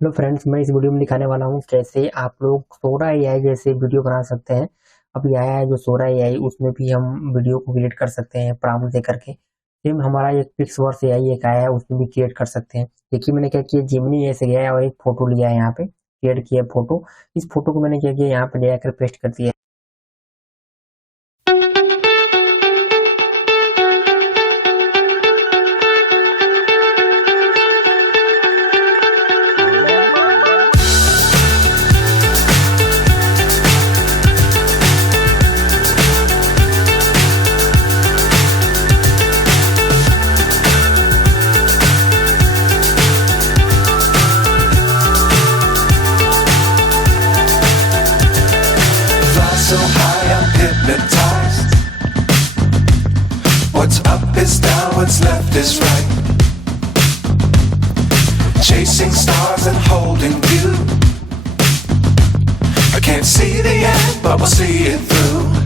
Hello friends, मैं इस वीडियो में दिखाने वाला हूँ कैसे आप लोग सोरा एआई जैसे वीडियो बना सकते हैं। अब ये आया है जो सोरा एआई, उसमें भी हम वीडियो को क्रिएट कर सकते हैं प्रॉम्प्ट दे करके। सेम हमारा एक पिक्सवर्स एआई एक आया है, उसमें भी क्रिएट कर सकते हैं। देखिए मैंने क्या किया, जिमनी ऐसे गया है और एक फोटो लिया है, यहाँ पे क्रिएट किया फोटो। इस फोटो को मैंने क्या किया, यहाँ पे ले आकर पेस्ट कर दिया। So high, I'm hypnotized. What's up is down, what's left is right. Chasing stars and holding you. I can't see the end, but we'll see it through.